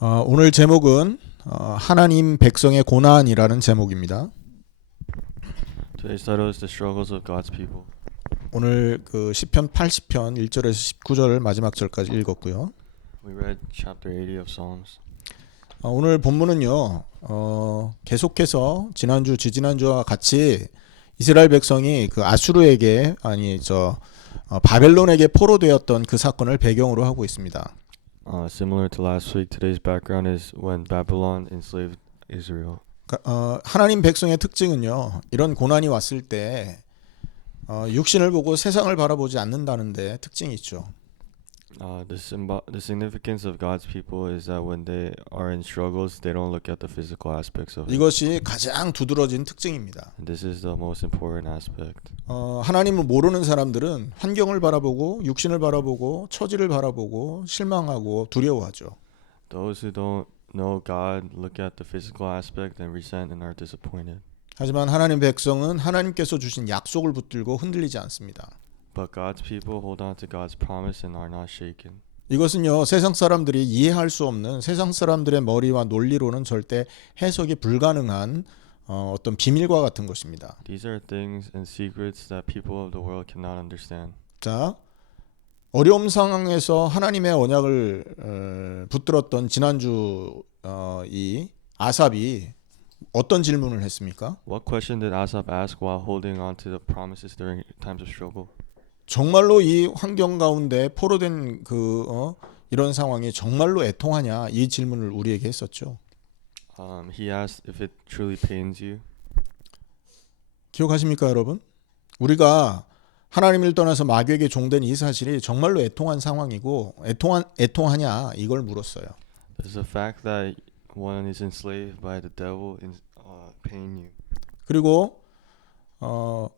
오늘 제목은 하나님 백성의 고난이라는 제목입니다. Today's title is The Struggles of God's People. 오늘 그 시편 80편 1절에서 19절 마지막 절까지 읽었고요. We read chapter 80 of Psalms. 오늘 본문은요. 계속해서 지난주 지지난주와 같이 이스라엘 백성이 그 아수르에게 바벨론에게 포로되었던 그 사건을 배경으로 하고 있습니다. Similar to last week, today's background is when Babylon enslaved Israel. 하나님 백성의 특징은요. 이런 고난이 왔을 때 육신을 보고 세상을 바라보지 않는다는 데 특징이 있죠. The significance of God's people is that when they are in struggles, they don't look at the physical aspects of it. 이것이 가장 두드러진 특징입니다. And this is the most important aspect. 하나님을 모르는 사람들은 환경을 바라보고 육신을 바라보고 처지를 바라보고 실망하고 두려워하죠. Those who don't know God look at the physical aspect and resent and are disappointed. 하지만 하나님 백성은 하나님께서 주신 약속을 붙들고 흔들리지 않습니다. But God's people hold on to God's promise and are not shaken. 이것은요, 세상 사람들이 이해할 수 없는, 세상 사람들의 머리와 논리로는 절대 해석이 불가능한 어떤 비밀과 같은 것입니다. These are things and secrets that people of the world cannot understand. 자, 어려움 상황에서 하나님의 언약을 붙들었던 지난주 이 아삽이 어떤 질문을 했습니까? What question did Asaph ask while holding on to the promises during times of struggle? 정말로 이 환경 가운데 포로된 이런 상황이 정말로 애통하냐, 이 질문을 우리에게 했었죠. He asked if it truly pains you. 기억하십니까, 여러분? 우리가 하나님을 떠나서 마귀에게 종된 이 사실이 정말로 애통한 상황이고 애통하냐 이걸 물었어요. Does the fact that one is enslaved by the devil pain you? 그리고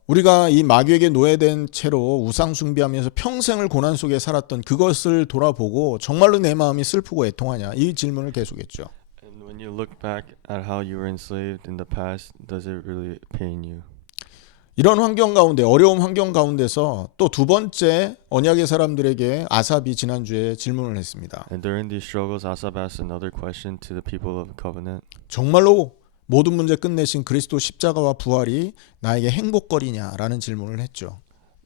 우리가 이 마귀에게 노예된 채로 우상 숭배하면서 평생을 고난 속에 살았던 그것을 돌아보고 정말로 내 마음이 슬프고 애통하냐 이 질문을 계속했죠. And when you look back at how you were enslaved in the past, does it really pain you? 이런 환경 가운데 어려운 환경 가운데서 또 두 번째 언약의 사람들에게 아삽이 지난주에 질문을 했습니다. And during these struggles, Asaph asked another question to the people of the covenant. 정말로 모든 문제 끝내신 그리스도 십자가와 부활이 나에게 행복거리냐라는 질문을 했죠.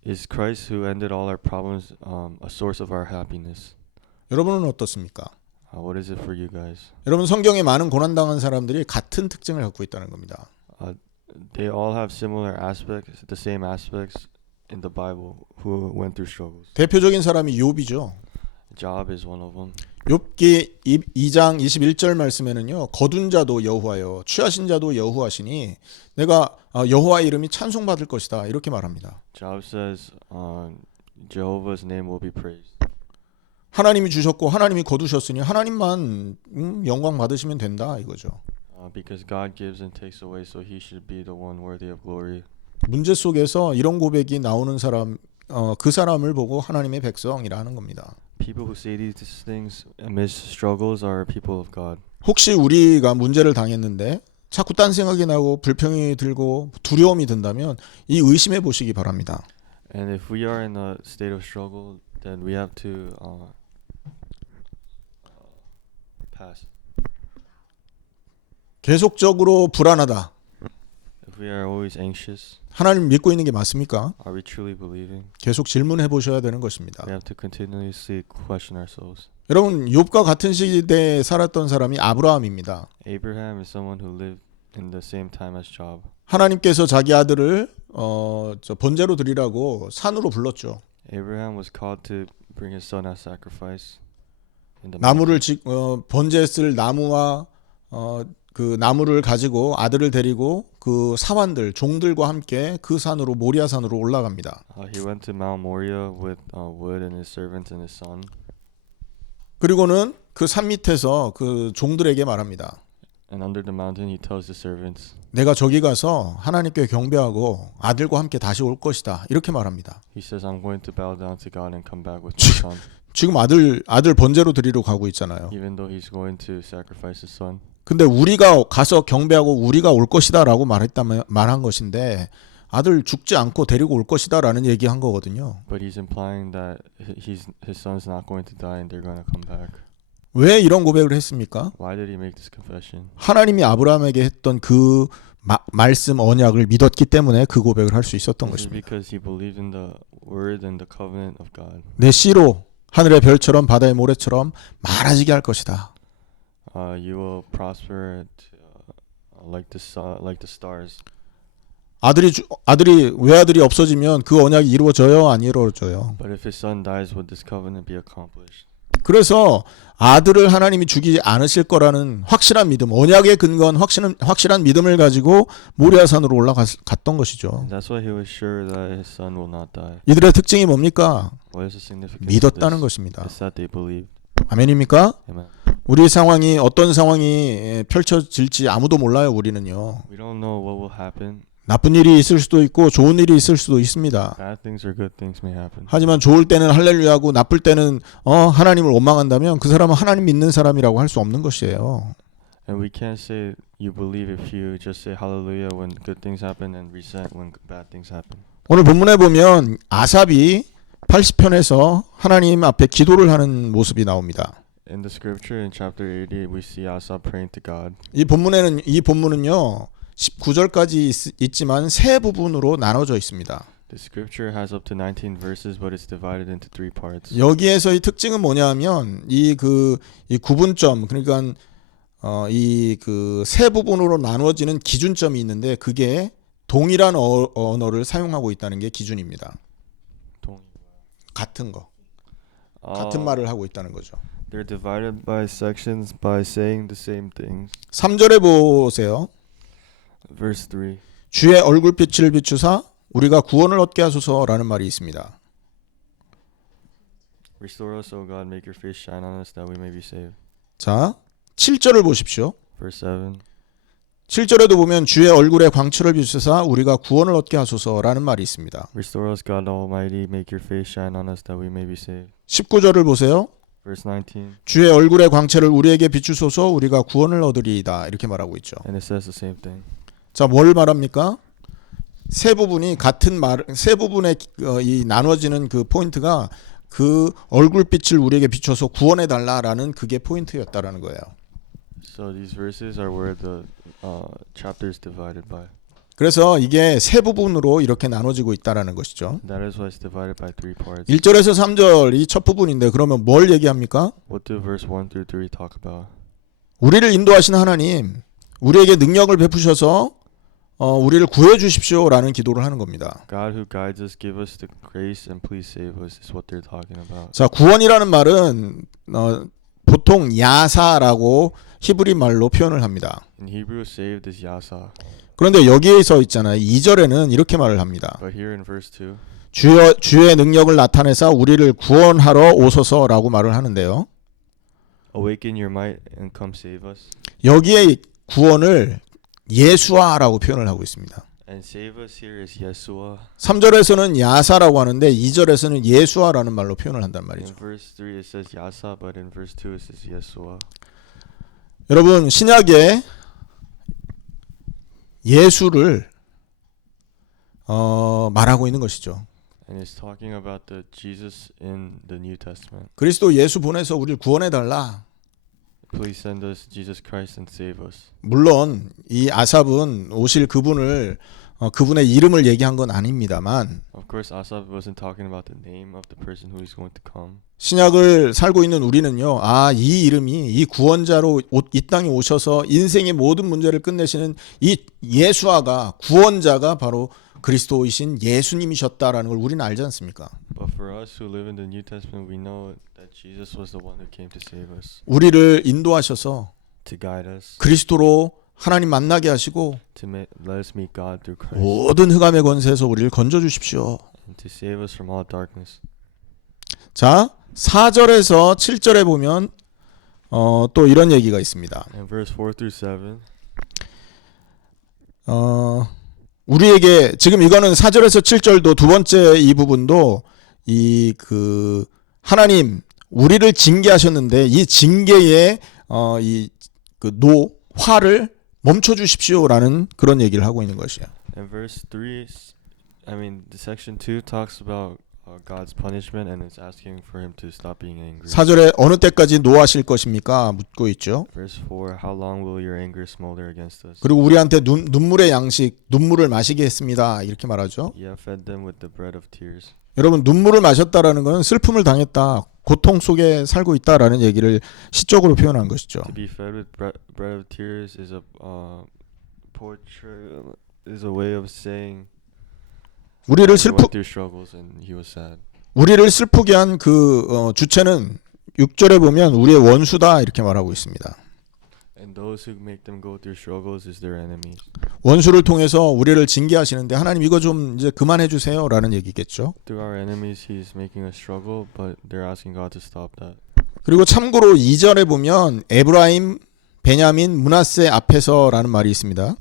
Is Christ who ended all our problems a source of our happiness? 여러분은 어떻습니까? What is it for you guys? 여러분 성경에 많은 고난당한 사람들이 같은 특징을 갖고 있다는 겁니다. They all have similar aspects, the same aspects in the Bible who went through struggles. 대표적인 사람이 욥이죠. Job is one of them. 욥기 2장 21절 말씀에는요. 거둔 자도 여호와여 취하신 자도 여호와시니 내가 여호와의 이름이 찬송받을 것이다 이렇게 말합니다. Job says Jehovah's name will be praised. 하나님이 주셨고 하나님이 거두셨으니 하나님만 영광 받으시면 된다 이거죠. Because God gives and takes away, so He should be the one worthy of glory. 문제 속에서 이런 고백이 나오는 사람, 그 사람을 보고 하나님의 백성이라는 겁니다. People who say these things amidst struggles are people of God. 혹시 우리가 문제를 당했는데 자꾸 딴 생각이 나고 불평이 들고 두려움이 든다면 이 의심해 보시기 바랍니다. And if we are in a state of struggle, then we have to pass. 계속적으로 불안하다. If we are always anxious, 하나님 믿고 있는 게 맞습니까? are we truly believing? 계속 질문해 보셔야 되는 것입니다. We have to continuously question ourselves. 여러분 욥과 같은 시대에 살았던 사람이 아브라함입니다. Abraham is someone who lived in the same time as Job. 하나님께서 자기 아들을 번제로 드리라고 산으로 불렀죠. Abraham was called to bring his son as sacrifice. 나무를 번제했을 나무와 그 나무를 가지고 아들을 데리고 그 사환들 종들과 함께 그 산으로 모리아 산으로 올라갑니다. He went to Mount Moriah with wood and his servants and his son. 그리고는 그 산 밑에서 그 종들에게 말합니다. And under the mountain he tells the servants. 내가 저기 가서 하나님께 경배하고 아들과 함께 다시 올 것이다. 이렇게 말합니다. He says, I'm going to bow down to God and come back with my son. 지금 아들 번제로 드리러 가고 있잖아요. Even though he's going to sacrifice his son. 근데 우리가 가서 경배하고 우리가 올 것이다라고 말한 것인데 아들 죽지 않고 데리고 올 것이다라는 얘기한 거거든요. But he's implying that his son's not going to die and they're going to come back. 왜 이런 고백을 했습니까? Why did he make this confession? 하나님이 아브라함에게 했던 그 말씀 언약을 믿었기 때문에 그 고백을 할 수 있었던 This is 것입니다. because he believed in the word and the covenant of God. 내 씨로 하늘의 별처럼 바다의 모래처럼 많아지게 할 것이다. You will prosper like the stars. 외아들이 없어지면 그 언약이 이루어져요, 안 이루어져요? But if his son dies, would this covenant be accomplished? 그래서 아들을 하나님이 주지 않으실 거라는 확실한 믿음, 언약에 근거한 확실한 믿음을 가지고 모리아산으로 올라갔던 것이죠. And that's why he was sure that his son will not die. 이들의 특징이 뭡니까? What is the significance 믿었다는 of this? 것입니다. It's that they believed. 아멘입니까? Amen. 우리 상황이 어떤 상황이 펼쳐질지 아무도 몰라요. 우리는요. We don't know what will happen. 나쁜 일이 있을 수도 있고 좋은 일이 있을 수도 있습니다. Bad things or good things may happen. 하지만 좋을 때는 할렐루야하고 나쁠 때는 하나님을 원망한다면 그 사람은 하나님 믿는 사람이라고 할 수 없는 것이에요. And we can't say you believe if you just say hallelujah when good things happen and resent when bad things happen. 오늘 본문에 보면 아삽이 80편에서 하나님 앞에 기도를 하는 모습이 나옵니다. In the scripture in chapter 80, we see Asaph praying to God. 이 본문은요 19절까지 있지만 세 부분으로 나눠져 있습니다. The scripture has up to 19 verses, but it's divided into 3 parts. 여기에서의 특징은 뭐냐면 이 구분점, 그러니까 이 그 세 부분으로 나누어지는 기준점이 있는데 그게 동일한 언어를 사용하고 있다는 게 기준입니다. 같은 거, 같은 말을 하고 있다는 거죠. They're divided by sections by saying the same things. 3절에 보세요. Verse 3. 주의 얼굴빛을 비추사 우리가 구원을 얻게 하소서라는 말이 있습니다. Restore us, O God, make your face shine on us that we may be saved. 자, 7절을 보십시오. Verse 7. 7절에도 보면 주의 얼굴에 광채를 비추사 우리가 구원을 얻게 하소서라는 말이 있습니다. Restore us, God Almighty, make your face shine on us that we may be saved. 19절을 보세요. Verse 19. 주의 얼굴의 광채를 우리에게 비추소서 우리가 구원을 얻으리이다. 이렇게 말하고 있죠. And it says the same thing. 자, 뭘 말합니까? 세 부분이 세 부분에 이 나눠지는 그 포인트가 그 얼굴빛을 우리에게 비춰서 구원해 달라라는 그게 포인트였다라는 거예요. So these verses are where the chapter is divided by. 그래서 이게 세 부분으로 이렇게 나눠지고 있다라는 것이죠. That is why it's divided by 3 parts. 1절에서 3절 이 첫 부분인데 그러면 뭘 얘기합니까? What do verse 1 through 3 talk about? 우리를 인도하시는 하나님, 우리에게 능력을 베푸셔서 우리를 구해 주십시오라는 기도를 하는 겁니다. God who guides us, give us the grace and please save us is what they're talking about. 자, 구원이라는 말은 보통 야사라고 히브리 말로 표현을 합니다. In Hebrew, saved is yasa. 그런데 여기에서 있잖아요. 2절에는 이렇게 말을 합니다. But here in verse 2, 주의 능력을 나타내사 우리를 구원하러 오소서라고 말을 하는데요. awaken your might and come save us. 여기에 구원을 예수아라고 표현을 하고 있습니다. And save us here is Yeshua. 3절에서는 야사라고 하는데 2절에서는 예수아라는 말로 표현을 한단 말이죠. In verse 3 it says yasa, but in verse 2 it says Yeshua. 여러분, 신약에 예수를 말하고 있는 것이죠. And it's talking about the Jesus in the New Testament. 그리스도 예수 보내서 우리를 구원해 달라. Please send us Jesus Christ and save us. 물론 이 아삽은 오실 그분의 이름을 얘기한 건 아닙니다만 Of course, Asaph wasn't talking about the name of the person who is going to come. 신약을 살고 있는 우리는요. 이 이름이 이 구원자로 이 땅에 오셔서 인생의 모든 문제를 끝내시는 이 예수아가 구원자가 바로 그리스도이신 예수님이셨다라는 걸 우리는 알지 않습니까? But for us who live in the New Testament, we know that Jesus was the one who came to save us, 우리를 인도하셔서 to guide us, 그리스도로 하나님 만나게 하시고 to let us meet God through Christ, 모든 흑암의 권세에서 우리를 건져 주십시오. and to save us from all darkness. 자, 4절에서 7절에 보면 또 이런 얘기가 있습니다. And verse 4 through 7. 우리에게 지금 이거는 4절에서 7절도 두 번째 이 부분도 이 그 하나님 우리를 징계하셨는데 이 징계의 이 그 화를 멈춰 주십시오라는 그런 얘기를 하고 있는 것이에요. And verse 3, I mean, the section 2 talks about God's punishment, and it's asking for him to stop being angry. 4절에 어느 때까지 노하실 것입니까? 묻고 있죠. Verse 4, how long will your anger smolder against us? 그리고 우리한테 눈물의 양식, 눈물을 마시게 했습니다. 이렇게 말하죠. You have fed them with the bread of tears. 여러분, 눈물을 마셨다라는 것은 슬픔을 당했다, 고통 속에 살고 있다라는 얘기를 시적으로 표현한 것이죠. To be fed with bread of tears is a portrait, is a way of saying 우리를 he 슬프 went through struggles and he was sad. 우리를 슬프게 한 그 주체는 6절에 보면 우리의 원수다 이렇게 말하고 있습니다. And those who make them go through struggles is their enemies. 원수를 통해서 우리를 징계하시는데 하나님 이거 좀 이제 그만해 주세요라는 얘기겠죠. Through our enemies, he's making us struggle, but they're asking God to stop that. 그리고 참고로 2절에 보면 에브라임, 베냐민, 므낫세 앞에서라는 말이 있습니다.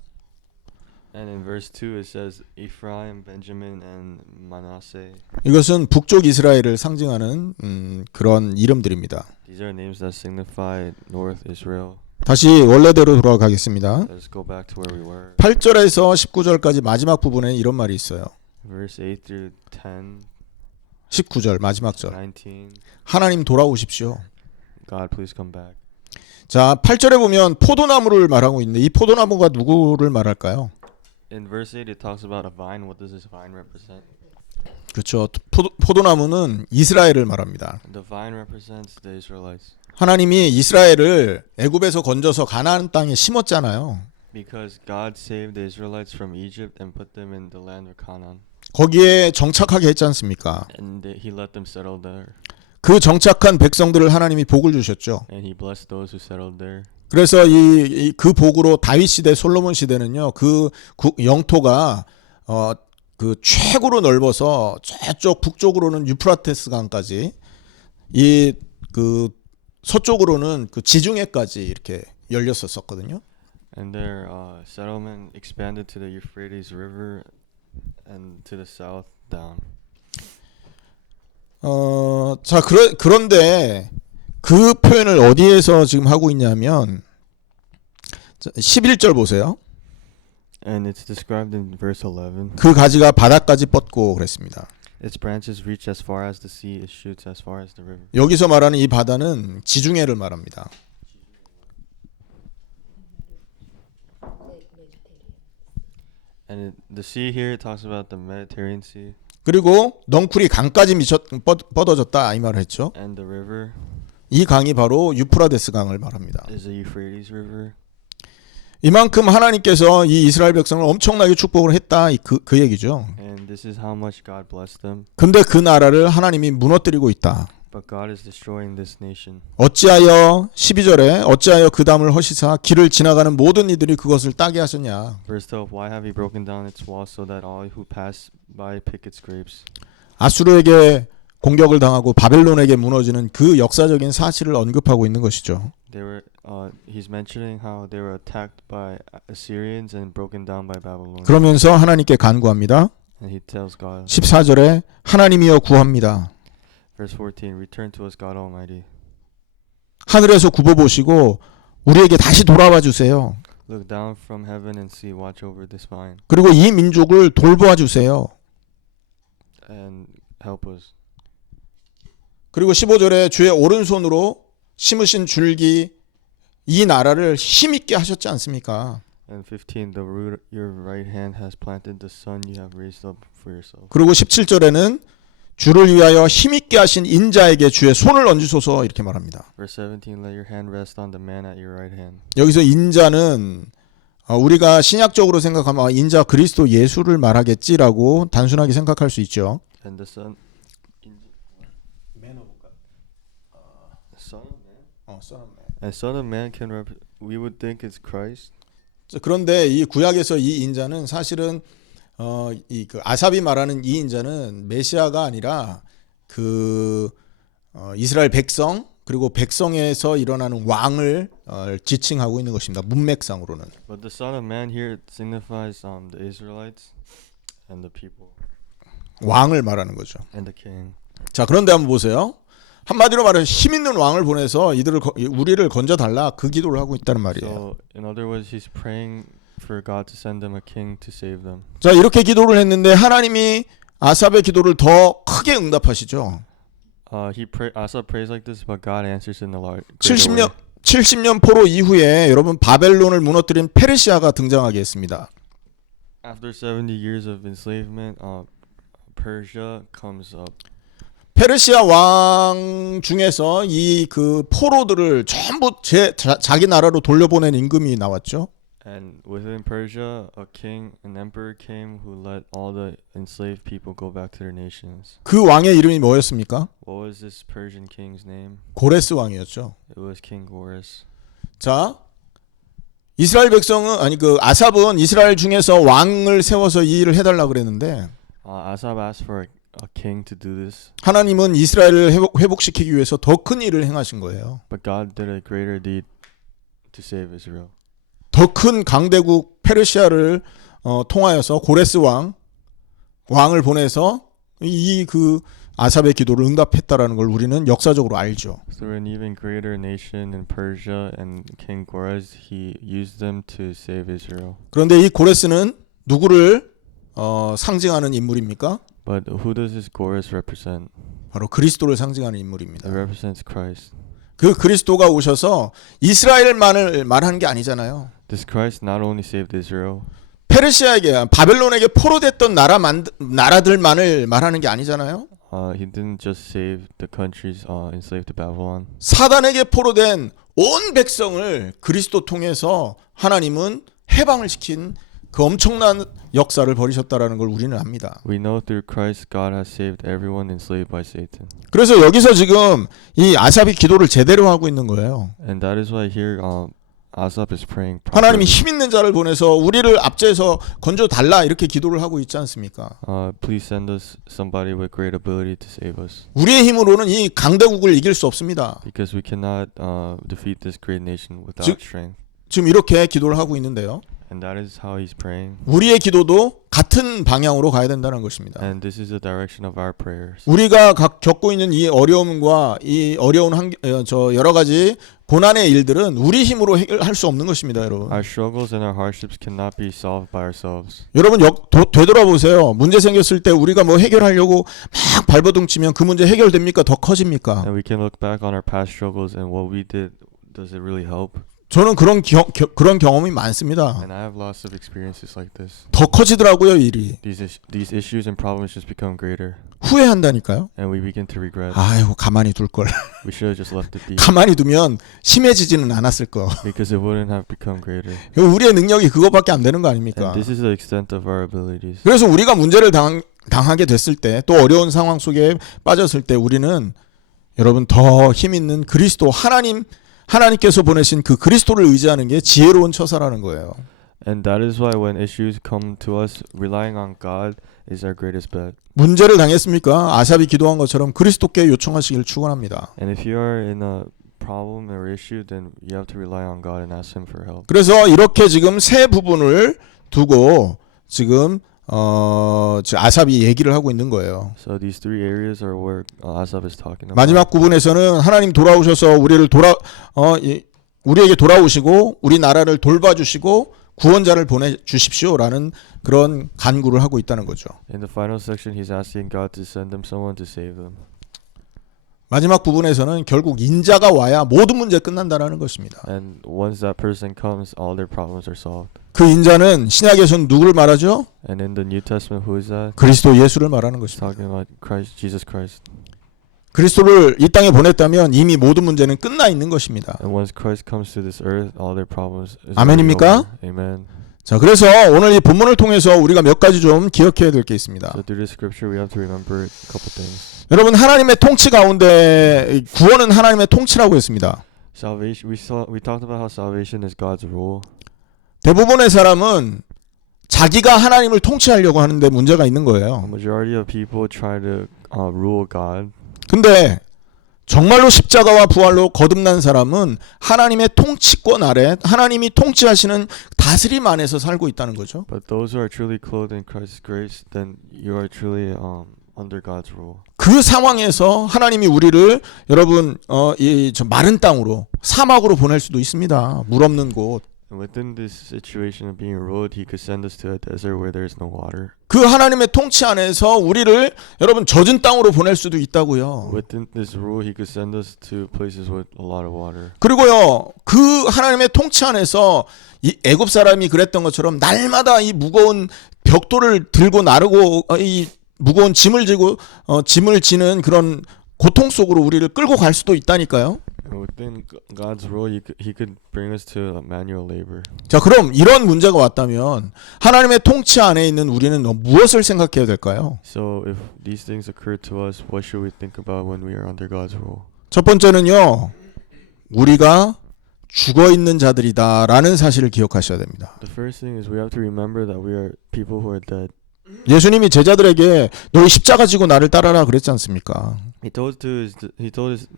And in verse 2 it says Ephraim, Benjamin, and Manasseh. 이것은 북쪽 이스라엘을 상징하는 그런 이름들입니다. These are names that signify North Israel. 다시 원래대로 돌아가겠습니다. Let's go back to where we were. 8절에서 19절까지 마지막 부분에 이런 말이 있어요. Verse 8 through 10, 19절 마지막 절. 19. 하나님 돌아오십시오. God, please come back. 자, 8절에 보면 포도나무를 말하고 있는데 이 포도나무가 누구를 말할까요? In verse 8 it talks about a vine. What does this vine represent? 그렇죠. 포도나무는 이스라엘을 말합니다. The vine represents the Israelites. 하나님이 이스라엘을 애굽에서 건져서 가나안 땅에 심었잖아요. Because God saved the Israelites from Egypt and put them in the land of Canaan. 거기에 정착하게 했지 않습니까? And he let them settle there. 그 정착한 백성들을 하나님이 복을 주셨죠. And he blessed those who settled there. 그래서 그 복으로 다윗 시대, 솔로몬 시대는요. 그 영토가 그 최고로 넓어서 저쪽 북쪽으로는 유프라테스 강까지, 이 그 서쪽으로는 그 지중해까지 이렇게 열렸었거든요. And their settlement expanded to the Euphrates River and to the south down. 자, 그런데 그 표현을 어디에서 지금 하고 있냐면 11절 보세요. And it's described in verse 11. 그 가지가 바다까지 뻗고 그랬습니다. Its branches reach as far as the sea, it shoots as far as the river. 여기서 말하는 이 바다는 지중해를 말합니다. And the sea here talks about the Mediterranean Sea. 그리고 넝쿨이 강까지 뻗어졌다 이 말을 했죠. And the river 이 강이 바로 유프라데스 강을 말합니다. is the Euphrates River. 이만큼 하나님께서 이 이스라엘 백성을 엄청나게 축복을 했다 그 얘기죠. And this is how much God blessed them. 근데 그 나라를 하나님이 무너뜨리고 있다. But God is destroying this nation. 어찌하여 12절에 어찌하여 그 담을 허시사 길을 지나가는 모든 이들이 그것을 따게 하셨냐. Verse 12, why have you broken down its walls so that all who pass by pick its grapes? 아수르에게 공격을 당하고 바벨론에게 무너지는 그 역사적인 사실을 언급하고 있는 것이죠. They were he's mentioning how they were attacked by Assyrians and broken down by Babylon. 그러면서 하나님께 간구합니다. And he tells God, 14절에 하나님이여 구합니다. verse 14, return to us, God Almighty. 하늘에서 굽어보시고 우리에게 다시 돌아와 주세요. Look down from heaven and see, watch over this vine 그리고 이 민족을 돌보아 주세요. and help us. 그리고 15절에 주의 오른손으로 심으신 줄기 이 나라를 힘있게 하셨지 않습니까? And 15, the root your right hand has planted, the son you have raised up for yourself. 그리고 17절에는 주를 위하여 힘있게 하신 인자에게 주의 손을 얹으소서 이렇게 말합니다. Verse 17, let your hand rest on the man at your right hand. 여기서 인자는 우리가 신약적으로 생각하면 인자 그리스도 예수를 말하겠지라고 단순하게 생각할 수 있죠. And the son son of man. And son of man we would think it's Christ. 그런데 이 구약에서 이 인자는 사실은 그 아삽이 말하는 이 인자는 메시아가 아니라 그 이스라엘 백성 그리고 백성에서 일어나는 왕을 지칭하고 있는 것입니다. 문맥상으로는. But the son of man here signifies the Israelites and the people 왕을 말하는 거죠. and the king. 자, 그런데 한번 보세요. 한마디로 말해서 힘 있는 왕을 보내서 우리를 건져 달라 그 기도를 하고 있다는 말이에요. So in other words, he's praying for God to send them a king to save them. 자, 이렇게 기도를 했는데 하나님이 아삽의 기도를 더 크게 응답하시죠. Asa prays like this, but God answers in a greater way. 70년 포로 이후에 여러분 바벨론을 무너뜨린 페르시아가 등장하게 했습니다. After 70 years of enslavement, Persia comes up. 페르시아 왕 중에서 이 그 포로들을 전부 자기 나라로 돌려보낸 임금이 나왔죠. And within Persia, an emperor came who let all the enslaved people go back to their nations. 그 왕의 이름이 뭐였습니까? What was this Persian king's name? 고레스 왕이었죠. It was King Horus. 자, 이스라엘 백성은 아삽은 이스라엘 중에서 왕을 세워서 이 일을 해달라 그랬는데 Asaph asked for a king to do this, 하나님은 이스라엘을 회복시키기 위해서 더 큰 일을 행하신 거예요. but God did a greater deed to save Israel. 더 큰 강대국 페르시아를 통하여서 고레스 왕을 보내서 이 그 아삽의 기도를 응답했다라는 걸 우리는 역사적으로 알죠. Through an even greater nation in Persia and King Horus, he used them to save Israel. 그런데 이 고레스는 누구를 상징하는 인물입니까? But who does this Horus represent? 바로 그리스도를 상징하는 인물입니다. It represents Christ. 그 그리스도가 오셔서 이스라엘만을 말하는 게 아니잖아요. This Christ not only saved Israel, 페르시아에게 바벨론에게 포로됐던 나라들만을 말하는 게 아니잖아요. he didn't just save the countries enslaved to Babylon. 사단에게 포로된 온 백성을 그리스도 통해서 하나님은 해방을 시킨 그 엄청난 역사를 벌이셨다라는 걸 우리는 압니다. We know through Christ God has saved everyone enslaved by Satan. 그래서 여기서 지금 이 아삽이 기도를 제대로 하고 있는 거예요. And that is why here Asaph is praying 하나님이 properly. 힘 있는 자를 보내서 우리를 압제해서 건져 달라 이렇게 기도를 하고 있지 않습니까? Please send us somebody with great ability to save us, 우리의 힘으로는 이 강대국을 이길 수 없습니다. because we cannot defeat this great nation without 즉- strength. 지금 이렇게 기도를 하고 있는데요. And that is how he's praying. 우리의 기도도 같은 방향으로 가야 된다는 것입니다. And this is the direction of our prayers. 우리가 겪고 있는 이 어려움과 이 어려운 여러 가지 고난의 일들은 우리 힘으로 해결할 수 없는 것입니다, 여러분. Our struggles and our hardships cannot be solved by ourselves. 여러분 되돌아보세요. 문제 생겼을 때 우리가 뭐 해결하려고 막 발버둥 치면 그 문제 해결됩니까? 더 커집니까? And we can look back on our past struggles and what we did. Does it really help? 저는 그런 경험이 많습니다. And I have lots of experiences like this. 더 커지더라고요, 일이. These issues and problems just become greater, 후회한다니까요. and we begin to regret. 아이고 가만히 둘 걸. We should have just left it be, 가만히 두면 심해지지는 않았을 거. because it wouldn't have become greater. 우리의 능력이 그것밖에 안 되는 거 아닙니까? And this is the extent of our abilities. 그래서 우리가 문제를 당하게 됐을 때, 또 어려운 상황 속에 빠졌을 때 우리는 여러분 더 힘 있는 그리스도 하나님께서 보내신 그 그리스도를 의지하는 게 지혜로운 처사라는 거예요. And that is why when issues come to us, relying on God is our greatest bet. 문제를 당했습니까? 아삽이 기도한 것처럼 그리스도께 요청하시길 축원합니다. And if you are in a problem or issue, then you have to rely on God and ask Him for help. 그래서 이렇게 지금 세 부분을 두고 지금 아삽이 얘기를 하고 있는 거예요. So these three areas are where Asaph is talking about. 마지막 부분에서는 하나님 돌아오셔서 우리에게 돌아오시고 우리 나라를 돌봐주시고 구원자를 보내주십시오라는 그런 간구를 하고 있다는 거죠. In the final section, he's asking God to send them someone to save them. 마지막 부분에서는 결국 인자가 와야 모든 문제 끝난다라는 것입니다. And once that person comes, all their problems are solved. 그 인자는 신약에서는 누구를 말하죠? And in the New Testament, who is that? 그리스도 예수를 말하는 He's 것입니다. talking about Christ, Jesus Christ. 그리스도를 이 땅에 보냈다면 이미 모든 문제는 끝나 있는 것입니다. And once Christ comes to this earth, all their problems is 아멘입니까? already over. Amen. 자, 그래서 오늘 이 본문을 통해서 우리가 몇 가지 좀 기억해야 될 게 있습니다. So through this scripture, we have to remember a couple things. 여러분 하나님의 통치 가운데 구원은 하나님의 통치라고 했습니다. Salvation. We talked about how salvation is God's rule. 대부분의 사람은 자기가 하나님을 통치하려고 하는데 문제가 있는 A 거예요. majority of people try to rule God. 근데 정말로 십자가와 부활로 거듭난 사람은 하나님의 통치권 아래 하나님이 통치하시는 다스림 안에서 살고 있다는 거죠. But those who are truly clothed in Christ's grace, then you are truly under God's rule. 그 상황에서 하나님이 우리를 여러분 이 저 마른 땅으로 사막으로 보낼 수도 있습니다. 물 없는 곳. And within this situation of being ruled, he could send us to a desert where there is no water. 그 하나님의 통치 안에서 우리를 여러분 젖은 땅으로 보낼 수도 있다고요. Within this rule, he could send us to places with a lot of water. 그리고요, 그 하나님의 통치 안에서 이 애굽 사람이 그랬던 것처럼 날마다 이 무거운 벽돌을 들고 나르고 이 무거운 짐을 지는 그런 고통 속으로 우리를 끌고 갈 수도 있다니까요. And within God's rule, he could bring us to manual labor. 자, 그럼 이런 문제가 왔다면 하나님의 통치 안에 있는 우리는 무엇을 생각해야 될까요? So if these things occur to us, what should we think about when we are under God's rule? 첫 번째는요, 우리가 죽어 있는 자들이다라는 사실을 기억하셔야 됩니다. The first thing is we have to remember that we are people who are dead. 예수님이 제자들에게 너희 십자가 지고 나를 따라라 그랬지 않습니까?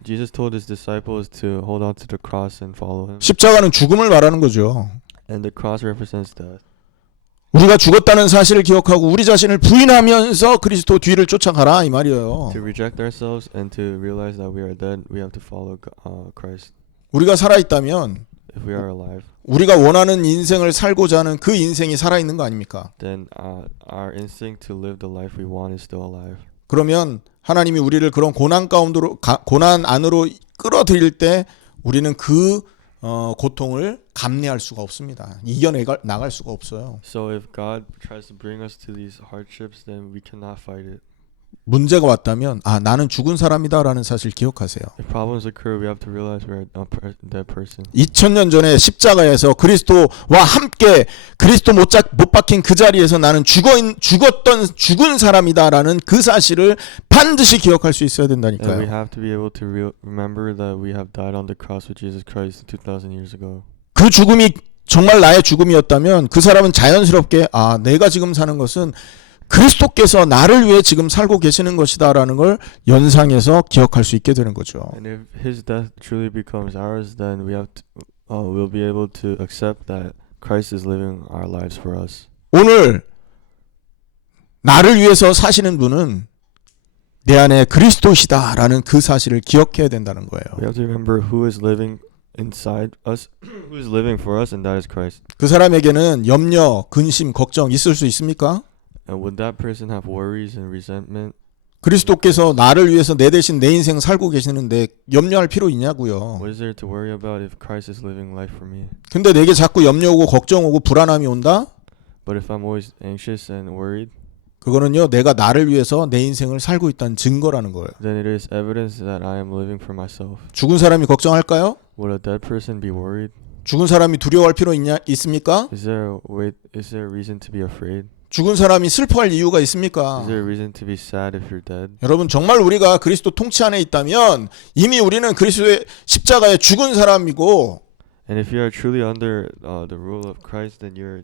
Jesus told his disciples to hold on to the cross and follow him. 십자가는 죽음을 말하는 거죠. And the cross represents death. 우리가 죽었다는 사실을 기억하고 우리 자신을 부인하면서 그리스도 뒤를 쫓아가라 이 말이에요. To reject ourselves and to realize that we are dead, we have to follow Christ. 우리가 살아있다면 If we are alive, 우리가 원하는 인생을 살고자 하는 그 인생이 살아있는 거 아닙니까? then our instinct to live the life we want is still alive. 그러면 하나님이 우리를 그런 고난 고난 안으로 끌어들일 때 우리는 그 고통을 감내할 수가 없습니다. 이겨나갈 수가 없어요. So if God tries to bring us to these hardships, then we cannot fight it. 문제가 왔다면 나는 죽은 사람이다라는 사실 기억하세요. If problems occur, we have to realize we're a dead person. 2000년 전에 십자가에서 그리스도와 함께 그리스도 못 박힌 그 자리에서 나는 죽은 사람이다라는 그 사실을 반드시 기억할 수 있어야 And we 된다니까요. have to be able to remember that we have died on the cross with Jesus Christ 2,000 years ago. 그 죽음이 정말 나의 죽음이었다면 그 사람은 자연스럽게 내가 지금 사는 것은 그리스도께서 나를 위해 지금 살고 계시는 것이다라는 걸 연상해서 기억할 수 있게 되는 거죠. And if his death truly becomes ours, then we'll be able to accept that Christ is living our lives for us. 오늘 나를 위해서 사시는 분은 내 안에 그리스도시다라는 그 사실을 기억해야 된다는 거예요. We have to remember who is living inside us, who is living for us, and that is Christ. 그 사람에게는 염려, 근심, 걱정 있을 수 있습니까? And would that person have worries and resentment? 그리스도께서 나를 위해서 내 대신 내 인생 살고 계시는데 염려할 필요 있냐고요. What is there to worry about if Christ is living life for me? 근데 내게 자꾸 염려 오고 걱정 오고 불안함이 온다? But if I'm always anxious and worried, 그거는요, 내가 나를 위해서 내 인생을 살고 있다는 증거라는 거예요. then it is evidence that I am living for myself. 죽은 사람이 걱정할까요? Would a dead person be worried? 죽은 사람이 두려워할 필요 있습니까? Is there a reason to be afraid? 죽은 사람이 슬퍼할 이유가 있습니까? Is there a reason to be sad if you're dead? 여러분, 정말 우리가 그리스도 통치 안에 있다면 이미 우리는 그리스도의 십자가에 죽은 사람이고, And if you are truly under the rule of Christ, then you're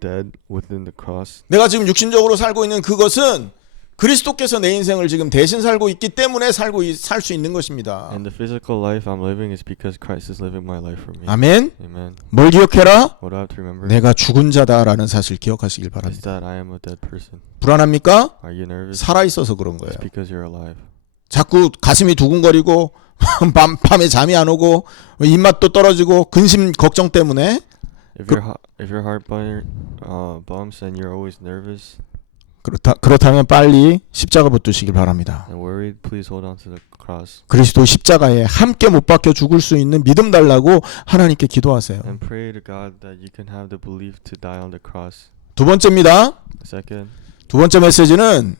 dead within the cross. 내가 지금 육신적으로 살고 있는 그것은 그리스도께서 내 인생을 지금 대신 살고 있기 때문에 살 수 있는 것입니다. And the physical life I'm living is because Christ is living my life for me. 아멘. Amen. 뭘 기억해라? What do I have to remember? 내가 죽은 자다라는 사실 기억하시길 Is 바랍니다. that I am a dead person. 불안합니까? Are you nervous? 살아 있어서 그런 거예요. It's because you're alive. 자꾸 가슴이 두근거리고 밤에 잠이 안 오고 입맛도 떨어지고 근심 걱정 때문에 If your heart bumps and you're always nervous 그렇다면 빨리 십자가 붙드시길 바랍니다. and worried, please hold on to the cross 그리스도 십자가에 함께 못 박혀 죽을 수 있는 믿음 달라고 하나님께 기도하세요. and pray to God that you can have the belief to die on the cross. 두 번째입니다. Second, 두 번째 메시지는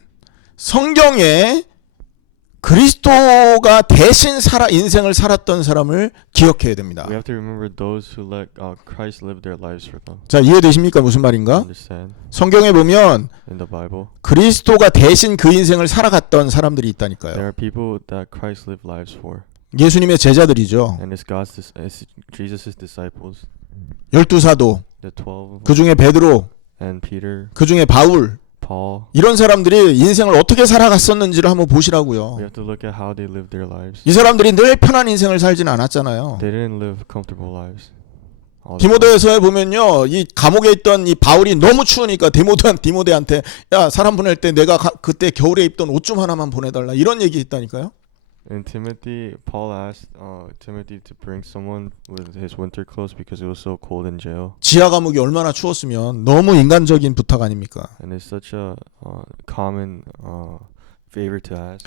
성경에 그리스도가 대신 인생을 살았던 사람을 기억해야 됩니다. we have to remember those who let Christ live their lives for them. 자, 이해되십니까? 무슨 말인가? Understand? 성경에 보면 In the Bible, 그리스도가 대신 그 인생을 살아갔던 사람들이 있다니까요. there are people that Christ lived lives for, 예수님의 제자들이죠. and it's Jesus' disciples, 12사도, the 12, 그 중에 베드로, and Peter, 그 중에 바울, Paul. 이런 사람들이 인생을 어떻게 살아갔었는지를 한번 We 보시라고요. have to look at how they lived their lives. 이 사람들이 늘 편한 인생을 살지는 않았잖아요. They didn't live comfortable lives. all the time. 디모데에서에 보면요, 이 감옥에 있던 이 바울이 너무 추우니까 디모데한테 야, 사람 보낼 때 내가 그때 겨울에 입던 옷 좀 하나만 보내달라 이런 얘기 했다니까요. In Timothy, Paul asked Timothy to bring someone with his winter clothes because it was so cold in jail. 지하 감옥이 얼마나 추웠으면 너무 인간적인 부탁 아닙니까? And it's such a common favor to ask.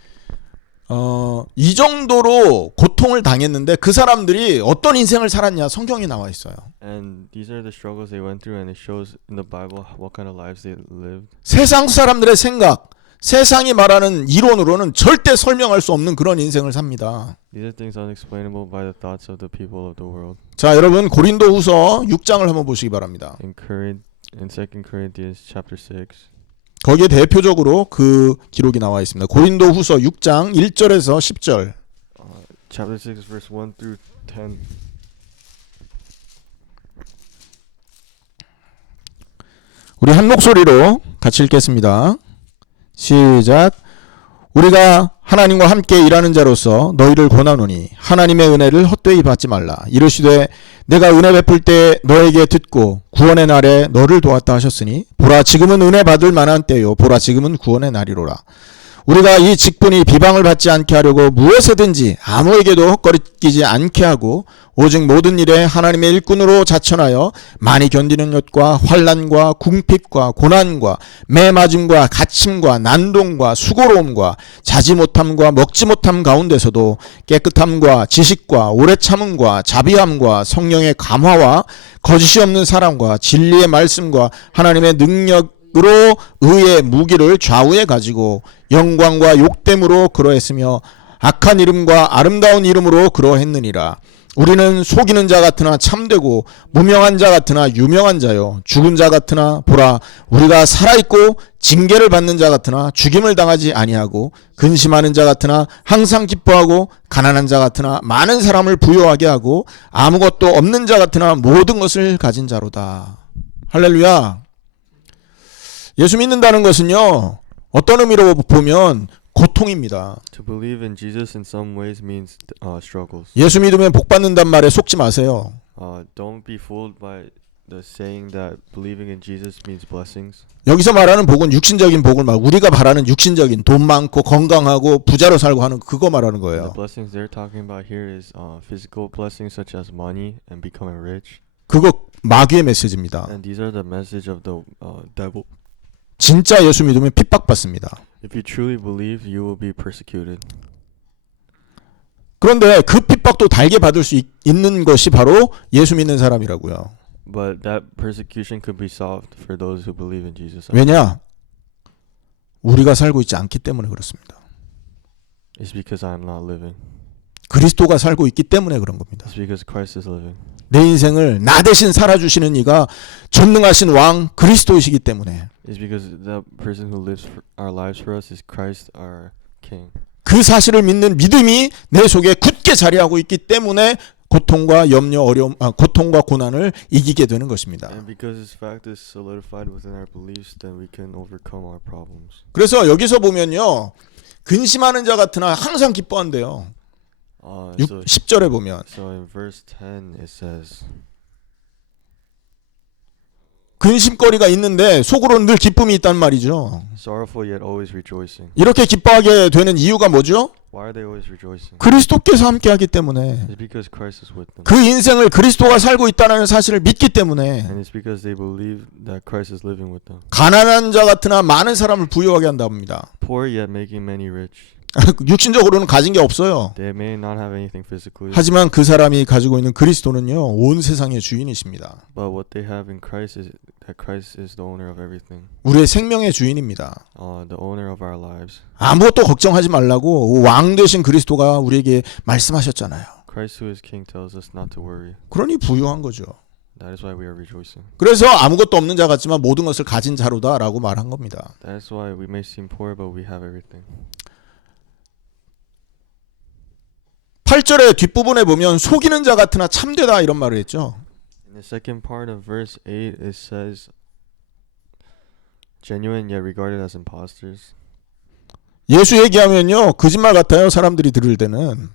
이 정도로 고통을 당했는데 그 사람들이 어떤 인생을 살았냐 성경에 나와 있어요. And these are the struggles they went through, and it shows in the Bible what kind of lives they lived. 세상 사람들의 생각, 세상이 말하는 이론으로는 절대 설명할 수 없는 그런 인생을 삽니다. These are things unexplainable by the thoughts of the people of the world. 자, 여러분 고린도후서 6장을 한번 보시기 바랍니다. In 2 Corinthians chapter 6. 거기에 대표적으로 그 기록이 나와 있습니다. 고린도후서 6장 1절에서 10절. Chapter 6 verse 1 through 10. 우리 한 목소리로 같이 읽겠습니다. 시작. 우리가 하나님과 함께 일하는 자로서 너희를 권하노니 하나님의 은혜를 헛되이 받지 말라. 이르시되 내가 은혜 베풀 때 너에게 듣고 구원의 날에 너를 도왔다 하셨으니 보라 지금은 은혜 받을 만한 때요 보라 지금은 구원의 날이로라. 우리가 이 직분이 비방을 받지 않게 하려고 무엇이든지 아무에게도 헛거리끼지 않게 하고 오직 모든 일에 하나님의 일꾼으로 자천하여 많이 견디는 것과 환난과 궁핍과 고난과 매맞음과 갇힘과 난동과 수고로움과 자지 못함과 먹지 못함 가운데서도 깨끗함과 지식과 오래 참음과 자비함과 성령의 감화와 거짓이 없는 사랑과 진리의 말씀과 하나님의 능력 으로 의의 무기를 좌우에 가지고 영광과 욕됨으로 그러했으며 악한 이름과 아름다운 이름으로 그러했느니라. 우리는 속이는 자 같으나 참되고 무명한 자 같으나 유명한 자요 죽은 자 같으나 보라 우리가 살아있고 징계를 받는 자 같으나 죽임을 당하지 아니하고 근심하는 자 같으나 항상 기뻐하고 가난한 자 같으나 많은 사람을 부요하게 하고 아무것도 없는 자 같으나 모든 것을 가진 자로다. 할렐루야. 예수 믿는다는 것은요 어떤 의미로 보면 고통입니다. To believe in Jesus in some ways means struggles. 예수 믿으면 복 받는단 말에 속지 마세요. Don't be fooled by the saying that believing in Jesus means blessings. 여기서 말하는 복은 육신적인 복을 말 우리가 바라는 육신적인 돈 많고 건강하고 부자로 살고 하는 그거 말하는 The 거예요. blessings they're talking about here is physical blessings such as money and becoming rich. 그거 마귀의 메시지입니다. And these are the message of the devil. 진짜 예수 믿으면 핍박받습니다. If you truly believe, you will be persecuted. 그런데 그 핍박도 달게 받을 수 있는 것이 바로 예수 믿는 사람이라고요. But that persecution could be solved for those who believe in Jesus. 왜냐? 우리가 살고 있지 않기 때문에 그렇습니다. It's because I am not living. 그리스도가 살고 있기 때문에 그런 겁니다. It's because Christ is living. 내 인생을 나 대신 살아주시는 이가 전능하신 왕 그리스도이시기 때문에 It's because the person who lives our lives for us is Christ, our King. 그 사실을 믿는 믿음이 내 속에 굳게 자리하고 있기 때문에 고통과 염려, 어려움, 고통과 고난을 이기게 되는 것입니다. And because this fact is solidified within our beliefs, then we can overcome our problems. 그래서 여기서 보면요. 근심하는 자 같으나 항상 기뻐한대요. 10절에 보면 So in verse 10 it says 근심거리가 있는데 속으로는 늘 기쁨이 있단 말이죠. sorrowful yet always rejoicing. 이렇게 기뻐하게 되는 이유가 뭐죠? Why are they always rejoicing? 그리스도께서 함께하기 때문에 It's because Christ is with them. 그 인생을 그리스도가 살고 있다는 사실을 믿기 때문에 And it's because they believe that Christ is living with them. 가난한 자 같으나 많은 사람을 부유하게 한답니다. Poor yet making many rich. 육신적으로는 가진 게 없어요. They may not have anything physically. 하지만 그 사람이 가지고 있는 그리스도는요, 온 세상의 주인이십니다. But what they have in Christ is that Christ is the owner of everything. 우리의 생명의 주인입니다. The owner of our lives. 아무것도 걱정하지 말라고 왕 되신 그리스도가 우리에게 말씀하셨잖아요. Christ who is king tells us not to worry. 그러니 부유한 거죠. That is why we are rejoicing. 그래서 아무것도 없는 자 같지만 모든 것을 가진 자로다라고 말한 겁니다. That's why we may seem poor, but we have everything. 8절의 뒷부분에 보면 속이는 자 같으나 참되다 이런 말을 했죠. In the second part of verse 8 it says genuine yet regarded as impostors. 예수 얘기하면요 거짓말 같아요. 사람들이 들을 때는.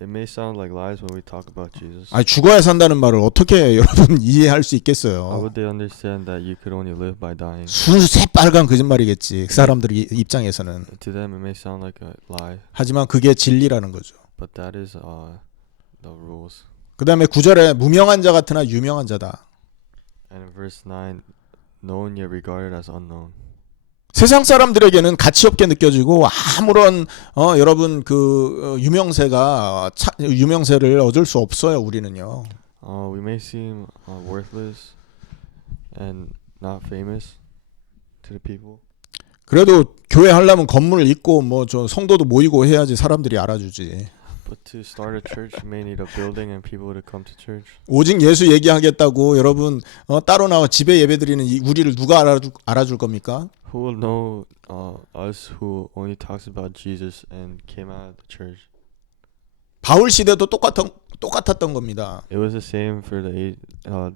It may sound like lies when we talk about Jesus. 아니 죽어야 산다는 말을 어떻게 여러분 이해할 수 How 있겠어요? would they understand that you could only live by dying? 순수 새빨간 거짓말이겠지. 그 사람들 입장에서는. To them, it may sound like a lie, 하지만 그게 진리라는 거죠. but that is the rules. 그 다음에 9절에 무명한 자 같으나 유명한 자다. And in verse 9, known yet regarded as unknown. 세상 사람들에게는 가치 없게 느껴지고 아무런 여러분 그 유명세를 얻을 수 없어요. 우리는요. We may seem worthless and not famous to the people. 그래도 교회 하려면 건물을 있고 뭐 저 성도도 모이고 해야지 사람들이 알아주지. But to start a church, you may need a building and people to come to church. 오직 예수 얘기하겠다고 여러분 따로 나와 집에 예배드리는 우리를 누가 알아줄 겁니까? Who will know us who only talks about Jesus and came out of the church? 바울 시대도 똑같았던 겁니다. It was the same for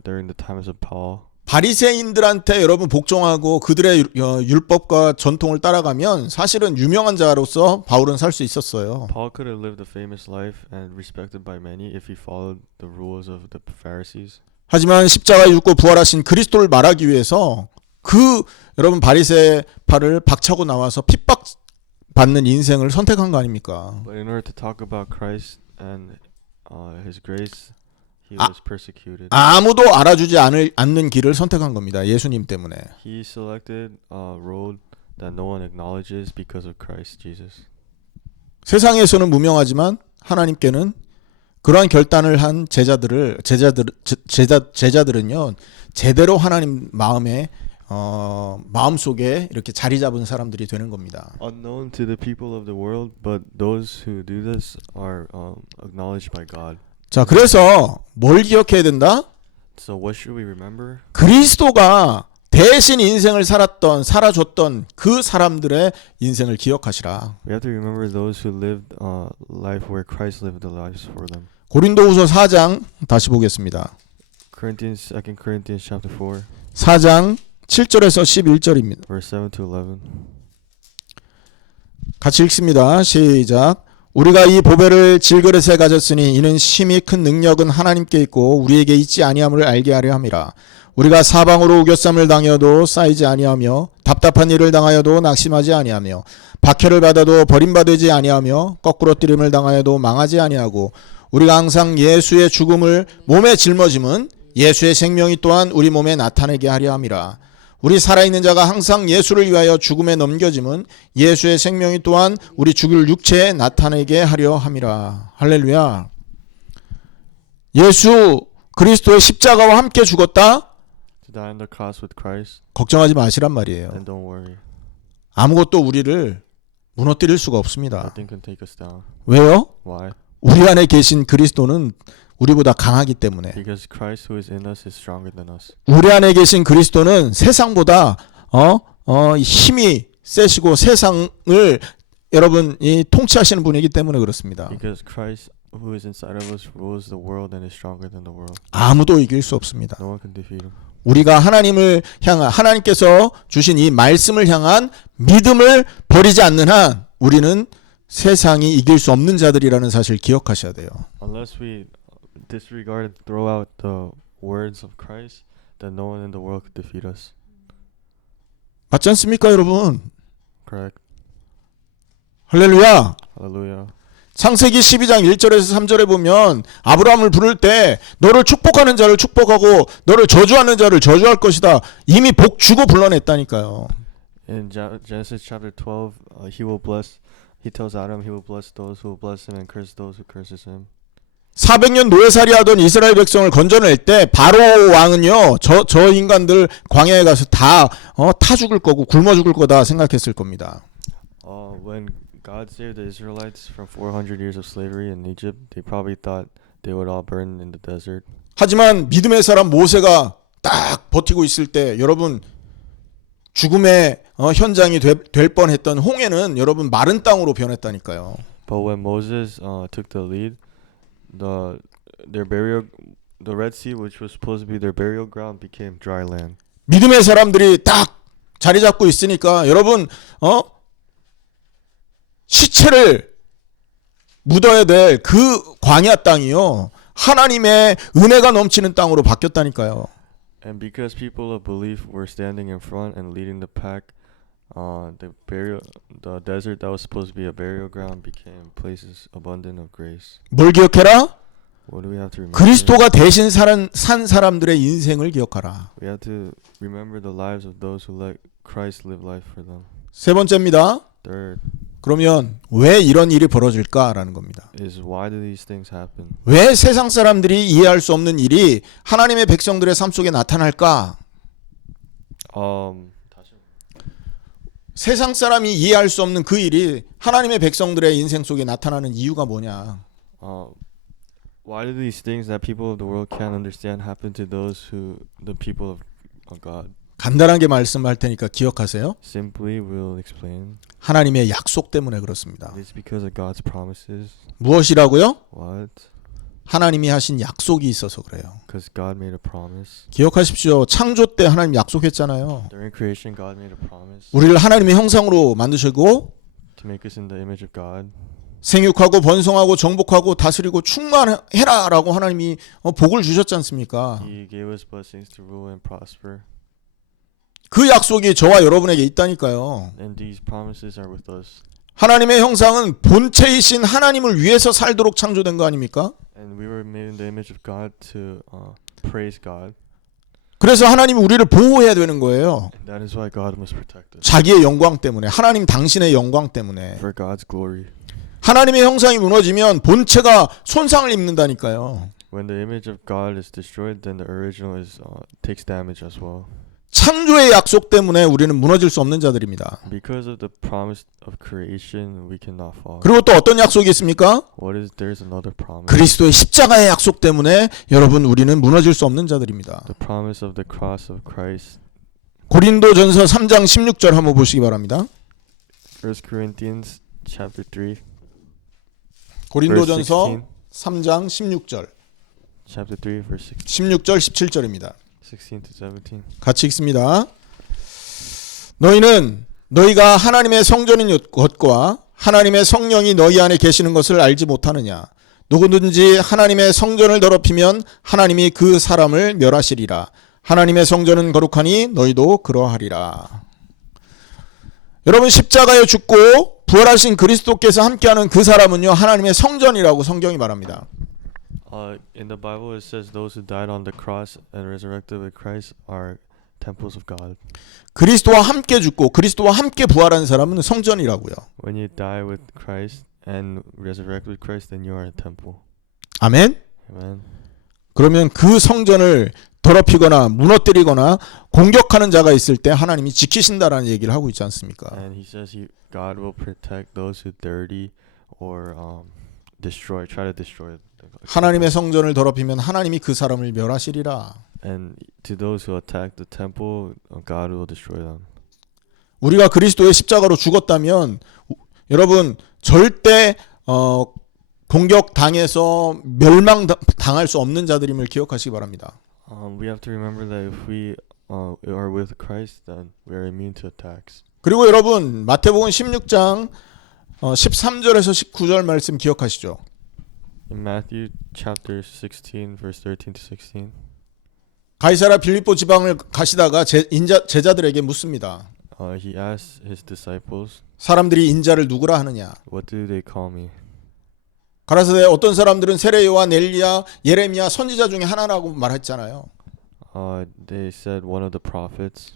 during the times of Paul. 바리새인들한테 여러분 복종하고 그들의 율법과 전통을 따라가면 사실은 유명한 자로서 바울은 살 수 있었어요. Paul could have lived a famous life and respected by many if he followed the rules of the Pharisees. 하지만 십자가에 죽고 부활하신 그리스도를 말하기 위해서 그 여러분 바리새파를 박차고 나와서 핍박받는 인생을 선택한 거 아닙니까? But in order to talk about Christ and His grace, he was persecuted. 아무도 알아주지 않는 길을 선택한 겁니다. 예수님 때문에. He selected a road that no one acknowledges because of Christ Jesus. 세상에서는 무명하지만 하나님께는 그러한 결단을 한 제자들은요 제대로 하나님 마음속에 이렇게 자리 잡은 사람들이 되는 겁니다. Unknown to the people of the world, but those who do this are acknowledged by God. 자, 그래서 뭘 기억해야 된다? So what should we remember? 그리스도가 대신 인생을 살아줬던 그 사람들의 인생을 기억하시라. We have to remember those who lived life where Christ lived the lives for them. 고린도후서 4장 다시 보겠습니다. 2 Corinthians chapter 4, 4장 7절에서 11절입니다. verse 7 to 11. 같이 읽습니다. 시작. 우리가 이 보배를 질그릇에 가졌으니 이는 심히 큰 능력은 하나님께 있고 우리에게 있지 아니함을 알게 하려 함이라. 우리가 사방으로 우겨쌈을 당해도 쌓이지 아니하며 답답한 일을 당하여도 낙심하지 아니하며 박해를 받아도 버림받지 아니하며 거꾸로 뜨림을 당하여도 망하지 아니하고 우리가 항상 예수의 죽음을 몸에 짊어짐은 예수의 생명이 또한 우리 몸에 나타내게 하려 함이라. 우리 살아있는 자가 항상 예수를 위하여 죽음에 넘겨짐은 예수의 생명이 또한 우리 죽을 육체에 나타내게 하려 함이라. 할렐루야. 예수 그리스도의 십자가와 함께 죽었다? To die on the cross with Christ, 걱정하지 마시란 말이에요. then don't worry. 아무것도 우리를 무너뜨릴 수가 없습니다. Nothing can take us down. 왜요? Why? 우리 안에 계신 그리스도는 우리보다 강하기 때문에. Because Christ who is in us is stronger than us. 우리 안에 계신 그리스도는 세상보다 힘이 세시고 세상을 여러분이 통치하시는 분이기 때문에 그렇습니다. Because Christ who is inside of us rules the world and is stronger than the world. 아무도 이길 수 없습니다. No one can defeat him. 우리가 하나님께서 주신 이 말씀을 향한 믿음을 버리지 않는 한 우리는 세상이 이길 수 없는 자들이라는 사실 기억하셔야 돼요. Unless we disregard and throw out the words of Christ, then no one in the world could defeat us. 맞지 않습니까, 여러분? Correct. 할렐루야. Hallelujah. 창세기 12장 1절에서 3절에 보면 아브라함을 부를 때 너를 축복하는 자를 축복하고 너를 저주하는 자를 저주할 것이다. 이미 복 주고 불러냈다니까요. In Genesis chapter 12, he tells Adam he will bless those who will bless him and curse those who curses him. 400년 노예살이 하던 이스라엘 백성을 건져낼 때 바로 왕은요 저 인간들 광야에 가서 다 죽을 거고 굶어 죽을 거다 생각했을 겁니다. When God saved the Israelites from 400 years of slavery in Egypt, they probably thought they would all burn in the desert. 하지만 믿음의 사람 모세가 딱 버티고 있을 때 여러분 죽음의 현장이 될 뻔했던 홍해는 여러분 마른 땅으로 변했다니까요. But when Moses took the lead, the Red Sea, which was supposed to be their burial ground, became dry land. 믿음의 사람들이 딱 자리 잡고 있으니까 여러분 시체를 묻어야 될 그 광야 땅이요. 하나님의 은혜가 넘치는 땅으로 바뀌었다니까요. And because people of belief were standing in front and leading the pack, the desert that was supposed to be a burial ground became places abundant of grace. 뭘 기억해라? What do we have to remember? 그리스도가 대신 산 사람들의 인생을 기억하라. We have to remember the lives of those who let Christ live life for them. 세 번째입니다. Third 그러면 왜 이런 일이 벌어질까라는 겁니다. is why do these things happen? 왜 세상 사람들이 이해할 수 없는 일이 하나님의 백성들의 삶 속에 나타날까? 세상 사람이 이해할 수 없는 그 일이 하나님의 백성들의 인생 속에 나타나는 이유가 뭐냐? Why do these things that people of the world can't understand happen to those the people of God? 간단하게 말씀할 테니까 기억하세요. Simply, we'll explain. 하나님의 약속 때문에 그렇습니다. It's because of God's promises. 무엇이라고요? What? 하나님이 하신 약속이 있어서 그래요. Because God made a promise. 기억하십시오. 창조 때 하나님 약속했잖아요. During creation, God made a promise 우리를 하나님의 형상으로 만드시고 to make us in the image of God. 생육하고 번성하고 정복하고 다스리고 충만해라라고 하나님이 복을 주셨지 않습니까? He gave us blessings to rule and prosper. 그 약속이 저와 여러분에게 있다니까요. And these promises are with us. 하나님의 형상은 본체이신 하나님을 위해서 살도록 창조된 거 아닙니까? And we were made in the image of God to praise God. 그래서 하나님이 우리를 보호해야 되는 거예요. And that is why God must protect us. 자기의 영광 때문에, 하나님 당신의 영광 때문에. For God's glory. 하나님의 형상이 무너지면 본체가 손상을 입는다니까요. When the image of God is destroyed, then the original takes damage as well. 창조의 약속 때문에 우리는 무너질 수 없는 자들입니다. Because of the promise of creation, we cannot fall. 그리고 또 어떤 약속이 있습니까? There's another promise. 그리스도의 십자가의 약속 때문에 여러분 우리는 무너질 수 없는 자들입니다. The promise of the cross of Christ. 고린도전서 3장 16절 한번 보시기 바랍니다. 1 Corinthians chapter 3. 고린도전서 3장 16절. Chapter 3 verse 16절 17절입니다. 16 to 17. 같이 읽습니다. 너희는 너희가 하나님의 성전인 것과 하나님의 성령이 너희 안에 계시는 것을 알지 못하느냐? 누구든지 하나님의 성전을 더럽히면 하나님이 그 사람을 멸하시리라. 하나님의 성전은 거룩하니 너희도 그러하리라. 여러분 십자가에 죽고 부활하신 그리스도께서 함께하는 그 사람은요 하나님의 성전이라고 성경이 말합니다. In the Bible it says those who died on the cross and resurrected with Christ are temples of God. 그리스도와 함께 죽고 그리스도와 함께 부활한 사람은 성전이라고요. When you die with Christ and resurrect with Christ, then you are a temple. 아멘. Amen. 그러면 그 성전을 더럽히거나 무너뜨리거나 공격하는 자가 있을 때 하나님이 지키신다라는 얘기를 하고 있지 않습니까? And he says God will protect those who dirty or try to destroy. 하나님의 성전을 더럽히면 하나님이 그 사람을 멸하시리라. And to those who attack the temple, God will destroy them. 우리가 그리스도의 십자가로 죽었다면 여러분 절대 공격 당해서 멸망 당할 수 없는 자들임을 기억하시기 바랍니다. We have to remember that if we are with Christ, then we are immune to attacks. 그리고 여러분 마태복음 16장 13절에서 19절 말씀 기억하시죠? In Matthew chapter 16 verse 13 to 16. 가이사랴 빌립보 지방을 가시다가 제자들에게 묻습니다. He asked his disciples, 사람들이 인자를 누구라 하느냐? "What do they call me?" 가라사대 어떤 사람들은 세례요한, 엘리야, 예레미야 선지자 중에 하나라고 말했잖아요. They said one of the prophets.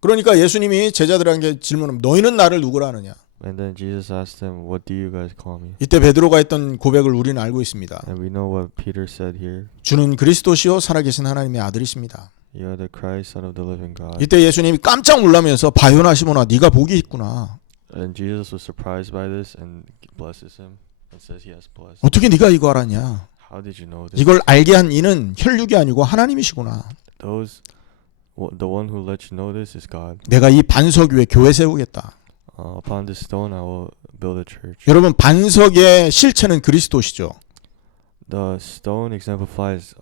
그러니까 예수님이 제자들에게 질문합니다. 너희는 나를 누구라 하느냐? And then Jesus asked them, "What do you guys call me?" 이때 베드로가 했던 고백을 우리는 알고 있습니다. And we know what Peter said here. 주는 그리스도시요 살아계신 하나님의 아들이십니다. You are the Christ, Son of the living God. 이때 예수님이 깜짝 놀라면서 바요나 시몬아 네가 복이 있구나. And Jesus was surprised by this and blesses him and says he has blessed. 어떻게 네가 이거 알았냐? How did you know this? 이걸 알게 한 이는 혈육이 아니고 하나님이시구나. The one who let you know this is God. 내가 이 반석 위에 교회 세우겠다. Upon this stone I will build a church. 여러분 반석의 실체는 그리스도시죠. The stone exemplifies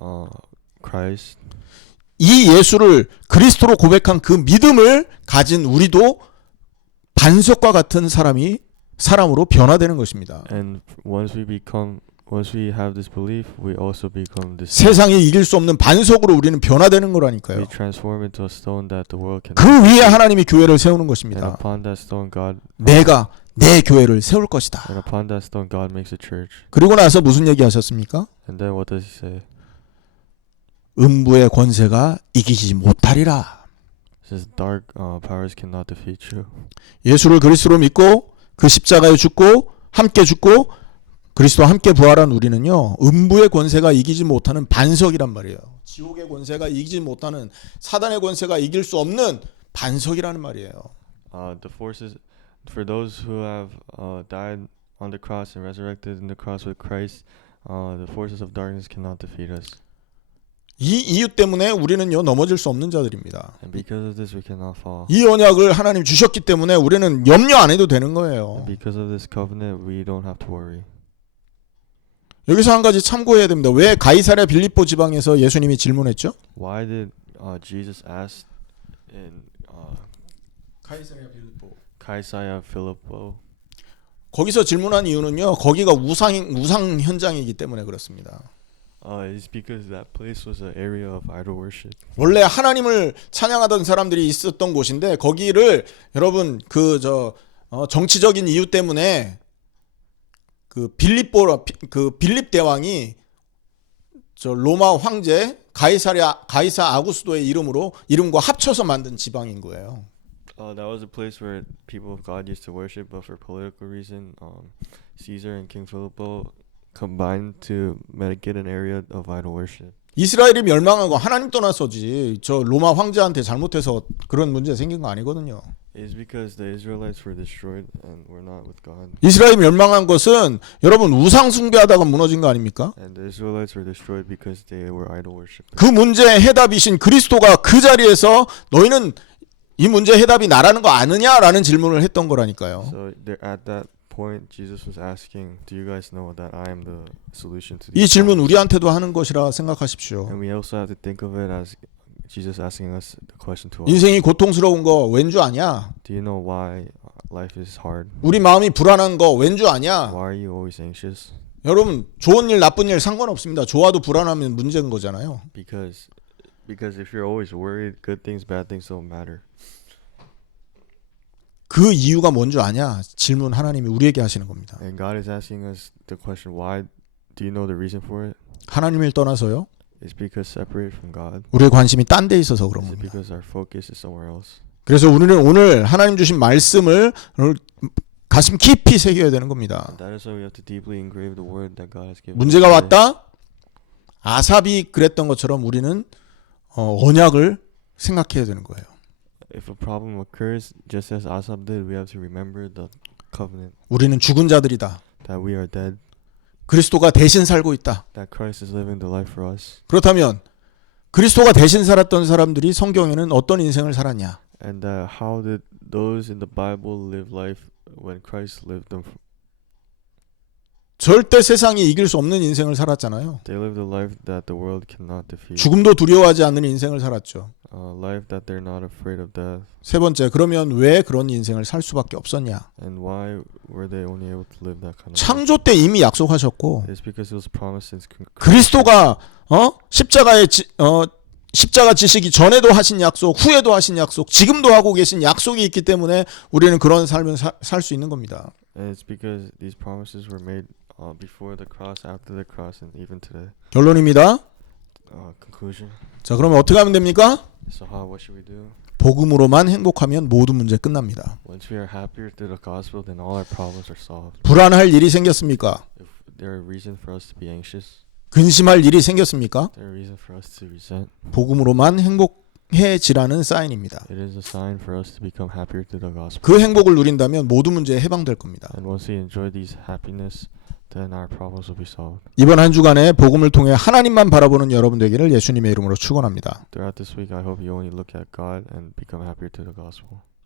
Christ. 이 예수를 그리스도로 고백한 그 믿음을 가진 우리도 반석과 같은 사람이 사람으로 변화되는 것입니다. And once we have this belief, we also become this. 세상이 이길 수 없는 반석으로 우리는 변화되는 거라니까요. We transform into a stone that the world can. 그 위에 하나님이 교회를 세우는 And 것입니다. upon that stone, God. 내가 내 교회를 세울 것이다. And upon that stone, God makes a church. 그리고 나서 무슨 얘기 하셨습니까? And then what does he say? 음부의 권세가 이기지 못하리라. He says dark powers cannot defeat you. 예수를 그리스도로 믿고 그 십자가에 죽고 함께 죽고 그리스도와 함께 부활한 우리는요, 음부의 권세가 이기지 못하는 반석이란 말이에요. 지옥의 권세가 이기지 못하는, 사단의 권세가 이길 수 없는 반석이라는 말이에요. The forces, for those who have died on the cross and resurrected in the cross with Christ, the forces of darkness cannot defeat us. 이 이유 때문에 우리는요, 넘어질 수 없는 자들입니다. And because of this, we cannot fall. 이 언약을 하나님 주셨기 때문에 우리는 염려 안 해도 되는 거예요. And because of this covenant, we don't have to worry. 여기서 한 가지 참고해야 됩니다. 왜 가이사랴 빌립보 지방에서 예수님이 질문했죠? Why did Jesus ask in 가이사랴 빌립보. Caesarea Philippi? 거기서 질문한 이유는요, 거기가 우상 현장이기 때문에 그렇습니다. It's because that place was an area of idol worship. 원래 하나님을 찬양하던 사람들이 있었던 곳인데 거기를 여러분 정치적인 이유 때문에 그 빌립 대왕이 저 로마 황제 가이사 아구스도의 이름과 합쳐서 만든 지방인 거예요. That was a place where people of God used to worship, but for political reason, Caesar and King Philippo combined to make it an area of idol worship. 이스라엘이 멸망하고 하나님 떠나서지 저 로마 황제한테 잘못해서 그런 문제 생긴 거 아니거든요. It's because the Israelites were destroyed and were not with God. 이스라엘이 멸망한 것은 여러분 우상 숭배하다가 무너진 거 아닙니까? And the Israelites were destroyed because they were idol worshipers. 그 문제의 해답이신 그리스도가 그 자리에서 너희는 이 문제의 해답이 나라는 거 아느냐라는 질문을 했던 거라니까요. So at that point, Jesus was asking, "Do you guys know that I am the solution to 이 these 질문 problems?" 우리한테도 하는 것이라 생각하십시오. And we also have to think of it as Jesus asking us the question to us. 인생이 고통스러운 거 왠 줄 아냐? Do you know why life is hard? 우리 마음이 불안한 거 왠 줄 아냐? Why are you always anxious? 여러분 좋은 일 나쁜 일 상관없습니다. 좋아도 불안하면 문제인 거잖아요. Because if you're always worried, good things, bad things don't matter. 그 이유가 뭔 줄 아냐? 질문 하나님이 우리에게 하시는 겁니다. And God is asking us the question, why? Do you know the reason for it? 하나님을 떠나서요. It's because separated from God. 우리의 관심이 딴 데 있어서 그런 It's 겁니다. because our focus is somewhere else. 그래서 우리는 오늘 하나님 주신 말씀을 가슴 깊이 새겨야 되는 겁니다. And that is why we have to deeply engrave the word that God has given. 문제가 us today. 왔다. 아삽이 그랬던 것처럼 우리는 언약을 생각해야 되는 거예요. If a problem occurs, just as Asaph did, we have to remember the covenant 우리는 죽은 자들이다. that we are dead, 그리스도가 대신 살고 있다. that Christ is living the life for us. 그렇다면 그리스도가 대신 살았던 사람들이 성경에는 어떤 인생을 살았냐? And how did those in the Bible live life when Christ lived them? 절대 세상이 이길 수 없는 인생을 살았잖아요. They lived a life that the world cannot defeat. 죽음도 두려워하지 않는 인생을 살았죠. A life that they're not afraid of death. 세 번째, 그러면 왜 그런 인생을 살 수밖에 없었냐? And why were they only able to live that kind of life? 창조 때 이미 약속하셨고 It's because it was promised since 그리스도가 십자가 지시기 전에도 하신 약속, 후에도 하신 약속, 지금도 하고 계신 약속이 있기 때문에 우리는 그런 삶을 살 수 있는 겁니다. And it's because these promises were made before the cross, after the cross, and even today. 결론입니다. Conclusion. 자, 그러면 어떻게 하면 됩니까? So what should we do? 복음으로만 행복하면 모든 문제 끝납니다. Once we are happier through the gospel, then all our problems are solved. 불안할 일이 생겼습니까? If there are reason for us to be anxious, 근심할 일이 생겼습니까? there are reason for us to resent. 복음으로만 행복해지라는 사인입니다. It is a sign for us to become happier through the gospel. 그 행복을 누린다면 모든 문제에 해방될 겁니다. And once we enjoy these happiness, then our problems will be solved. 이번 한 주간에 복음을 통해 하나님만 바라보는 여러분 되기를 예수님의 이름으로 축원합니다. Throughout this week, I hope you only look at God and become happier through the gospel.